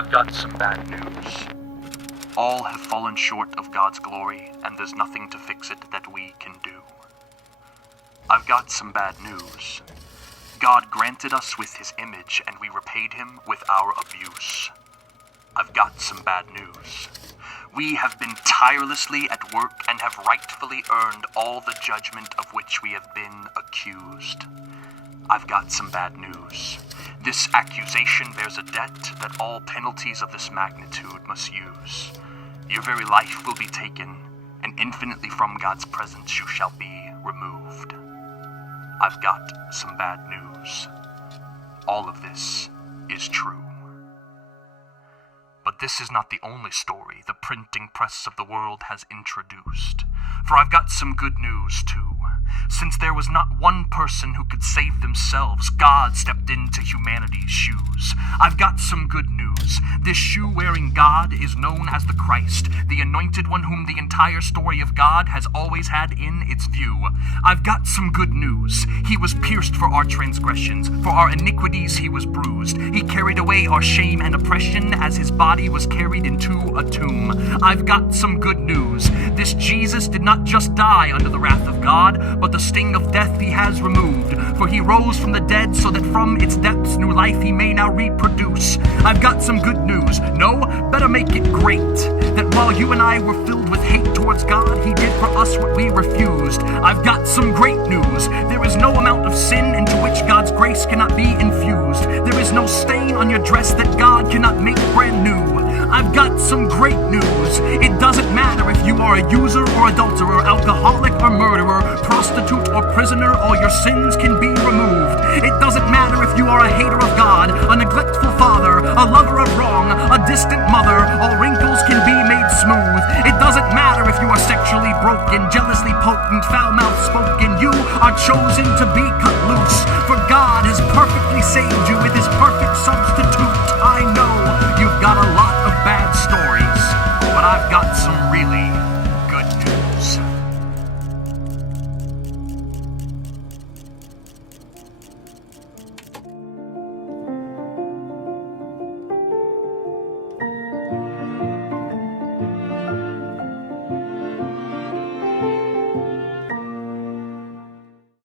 I've got some bad news. All have fallen short of God's glory, and there's nothing to fix it that we can do. I've got some bad news. God granted us with his image, and we repaid him with our abuse. I've got some bad news. We have been tirelessly at work and have rightfully earned all the judgment of which we have been accused. I've got some bad news. This accusation bears a debt that all penalties of this magnitude must use. Your very life will be taken, and infinitely from God's presence you shall be removed. I've got some bad news. All of this is true. But this is not the only story the printing press of the world has introduced. For I've got some good news, too. Since there was not one person who could save themselves, God stepped into humanity's shoes. I've got some good news. This shoe-wearing God is known as the Christ, the anointed one whom the entire story of God has always had in its view. I've got some good news. He was pierced for our transgressions, for our iniquities he was bruised. He carried away our shame and oppression as his body was carried into a tomb. I've got some good news. This Jesus did not just die under the wrath of God, but the sting of death he has removed. For he rose from the dead so that from its depths new life he may now reproduce. I've got some good news. No, better make it great. That while you and I were filled with hate towards God, he did for us what we refused. I've got some great news. There is no amount of sin into which God's grace cannot be infused. There is no stain on your dress that God cannot make brand new. I've got some great news. It doesn't matter if you are a user or adulterer, alcoholic or murderer, prostitute or prisoner, all your sins can be removed. It doesn't matter if you are a hater of God, a neglectful father, a lover of wrong, a distant mother, all wrinkles can be made smooth. It doesn't matter if you are sexually broken, jealously potent, foul-mouthed spoken. You are chosen to